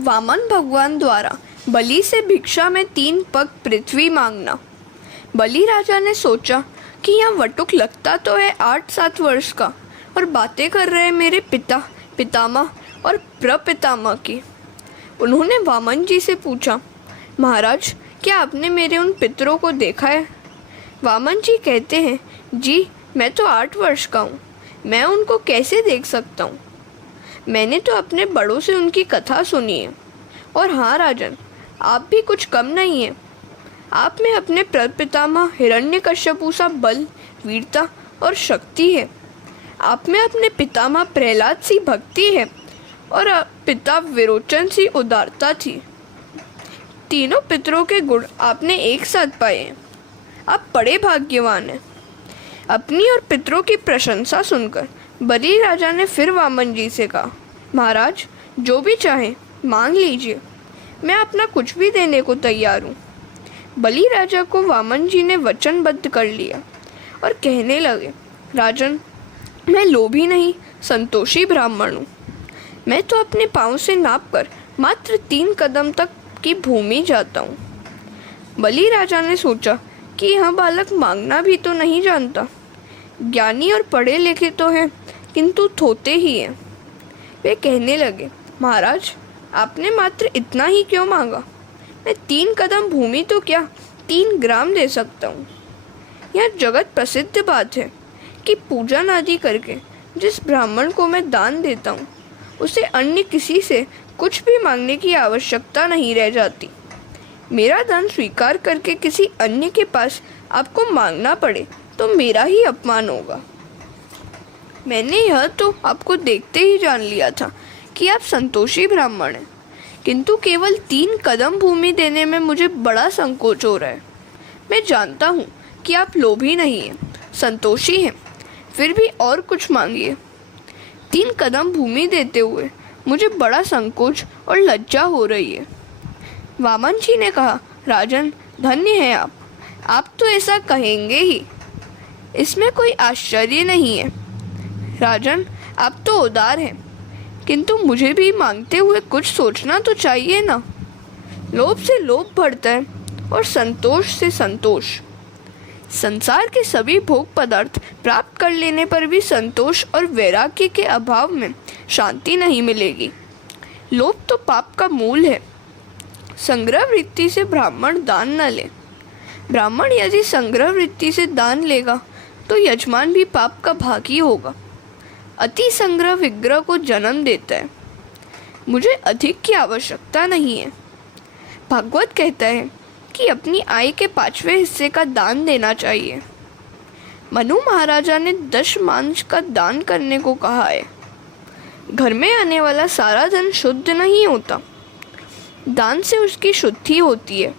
वामन भगवान द्वारा बलि से भिक्षा में 3 पग पृथ्वी मांगना। बलि राजा ने सोचा कि यह वटुक लगता तो है 8-7 वर्ष का और बातें कर रहे मेरे पिता, पितामह और प्रपितामह की। उन्होंने वामन जी से पूछा, महाराज क्या आपने मेरे उन पितरों को देखा है? वामन जी कहते हैं, जी मैं तो 8 वर्ष का हूँ, मैं उनको कैसे देख सकता हूँ? मैंने तो अपने बड़ों से उनकी कथा सुनी है। और हाँ राजन, आप भी कुछ कम नहीं हैं। आप में अपने प्रपितामह हिरण्यकश्यपु सा बल, वीरता और शक्ति है। आप में अपने पितामह प्रहलाद सी भक्ति है और पिता विरोचन सी उदारता थी। तीनों पितरों के गुण आपने एक साथ पाए हैं। आप बड़े भाग्यवान हैं। अपनी और पितरों की प्रशंसा सुनकर बलि राजा ने फिर वामन जी से कहा, महाराज जो भी चाहें मांग लीजिए, मैं अपना कुछ भी देने को तैयार हूँ। बलि राजा को वामन जी ने वचनबद्ध कर लिया और कहने लगे, राजन मैं लोभी नहीं, संतोषी ब्राह्मण हूँ। मैं तो अपने पाँव से नापकर मात्र 3 कदम तक की भूमि जाता हूँ। बलि राजा ने सोचा कि यह बालक मांगना भी तो नहीं जानता। ज्ञानी और पढ़े लिखे तो हैं, किंतु थोते ही हैं। वे कहने लगे, महाराज आपने मात्र इतना ही क्यों मांगा? मैं 3 कदम भूमि तो क्या 3 ग्राम दे सकता हूँ। यह जगत प्रसिद्ध बात है कि पूजन आदि करके जिस ब्राह्मण को मैं दान देता हूँ उसे अन्य किसी से कुछ भी मांगने की आवश्यकता नहीं रह जाती। मेरा दान स्वीकार करके किसी अन्य के पास आपको मांगना पड़े तो मेरा ही अपमान होगा। मैंने यह तो आपको देखते ही जान लिया था कि आप संतोषी ब्राह्मण हैं, किंतु केवल 3 कदम भूमि देने में मुझे बड़ा संकोच हो रहा है। मैं जानता हूँ कि आप लोभी नहीं हैं, संतोषी हैं, फिर भी और कुछ मांगिए। 3 कदम भूमि देते हुए मुझे बड़ा संकोच और लज्जा हो रही है। वामन जी ने कहा, राजन धन्य है आप तो ऐसा कहेंगे ही, इसमें कोई आश्चर्य नहीं है। राजन आप तो उदार हैं, किंतु मुझे भी मांगते हुए कुछ सोचना तो चाहिए ना। लोभ से लोभ बढ़ता है और संतोष से संतोष। संसार के सभी भोग पदार्थ प्राप्त कर लेने पर भी संतोष और वैराग्य के अभाव में शांति नहीं मिलेगी। लोभ तो पाप का मूल है। संग्रह वृत्ति से ब्राह्मण दान न ले। ब्राह्मण यदि संग्रह वृत्ति से दान लेगा तो यजमान भी पाप का भागी होगा। अति संग्रह विग्रह को जन्म देता है। मुझे अधिक की आवश्यकता नहीं है। भागवत कहता है कि अपनी आय के 5वें हिस्से का दान देना चाहिए। मनु महाराजा ने 10 मांस का दान करने को कहा है। घर में आने वाला सारा धन शुद्ध नहीं होता, दान से उसकी शुद्धि होती है।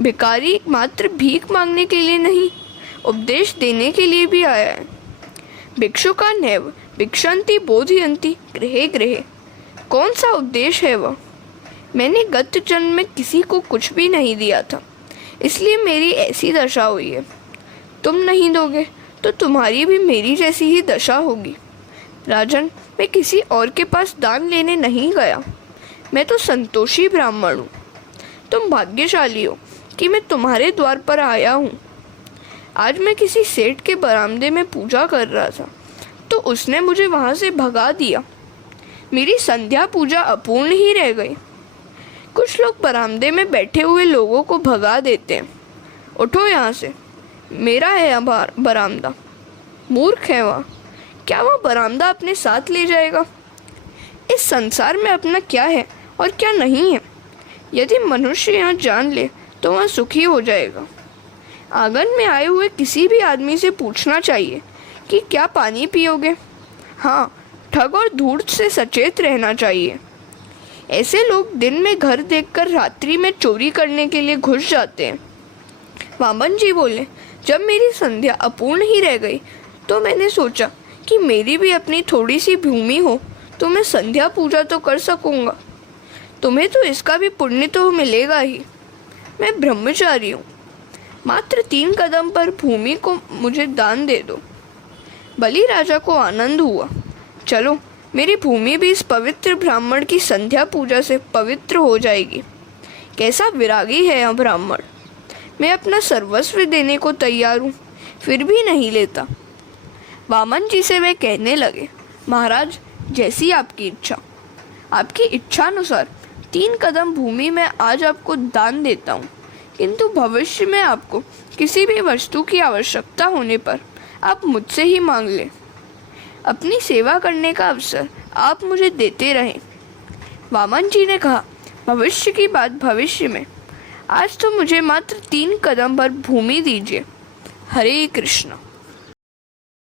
भिखारी मात्र भीख मांगने के लिए नहीं, उपदेश देने के लिए भी आया है। भिक्षुका नैव भिक्षन्ति बोधयन्ति गृहे गृहे। कौन सा उपदेश है वह? मैंने गत जन्म में किसी को कुछ भी नहीं दिया था, इसलिए मेरी ऐसी दशा हुई है। तुम नहीं दोगे तो तुम्हारी भी मेरी जैसी ही दशा होगी। राजन मैं किसी और के पास दान लेने नहीं गया, मैं तो संतोषी ब्राह्मण हूँ। तुम भाग्यशाली हो कि मैं तुम्हारे द्वार पर आया हूँ। आज मैं किसी सेठ के बरामदे में पूजा कर रहा था तो उसने मुझे वहाँ से भगा दिया। मेरी संध्या पूजा अपूर्ण ही रह गई। कुछ लोग बरामदे में बैठे हुए लोगों को भगा देते हैं। उठो यहाँ से, मेरा है बरामदा। मूर्ख है वह, क्या वह बरामदा अपने साथ ले जाएगा? इस संसार में अपना क्या है और क्या नहीं है, यदि मनुष्य यहाँ जान ले तो वह सुखी हो जाएगा। आंगन में आए हुए किसी भी आदमी से पूछना चाहिए कि क्या पानी पियोगे। हाँ, ठग और धूर्त से सचेत रहना चाहिए। ऐसे लोग दिन में घर देखकर रात्रि में चोरी करने के लिए घुस जाते हैं। वामन जी बोले, जब मेरी संध्या अपूर्ण ही रह गई तो मैंने सोचा कि मेरी भी अपनी थोड़ी सी भूमि हो तो मैं संध्या पूजा तो कर सकूँगा। तुम्हें तो इसका भी पुण्य तो मिलेगा ही। मैं ब्रह्मचारी हूँ, मात्र 3 कदम पर भूमि को मुझे दान दे दो। बलि राजा को आनंद हुआ। चलो मेरी भूमि भी इस पवित्र ब्राह्मण की संध्या पूजा से पवित्र हो जाएगी। कैसा विरागी है यह ब्राह्मण। मैं अपना सर्वस्व देने को तैयार हूँ, फिर भी नहीं लेता। वामन जी से वे कहने लगे, महाराज, जैसी आपकी इच्छा। आपकी इच्छा अनुसार 3 कदम भूमि मैं आज आपको दान देता हूँ, किंतु भविष्य में आपको किसी भी वस्तु की आवश्यकता होने पर आप मुझसे ही मांग लें। अपनी सेवा करने का अवसर आप मुझे देते रहें। वामन जी ने कहा, भविष्य की बात भविष्य में। आज तो मुझे मात्र 3 कदम भर भूमि दीजिए। हरे कृष्ण।